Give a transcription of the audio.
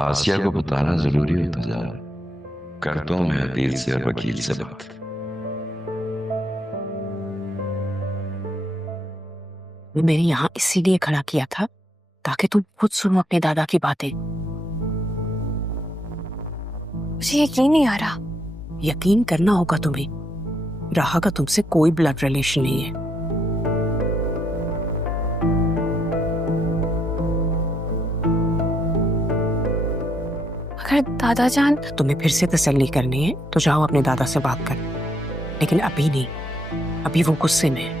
आसिया को बताना जरूरी होता जा रहा है। करता हूं मैं अदील से और वकील से बात। मैंने यहाँ इसीलिए खड़ा किया था ताकि तुम खुद सुनो अपने दादा की बातें। मुझे यकीन नहीं आ रहा। यकीन करना होगा तुम्हें। राहा का तुमसे कोई ब्लड रिलेशन नहीं है। अगर दादाजान तुम्हें फिर से तसल्ली करनी है तो जाओ अपने दादा से बात कर, लेकिन अभी नहीं। अभी वो गुस्से में है।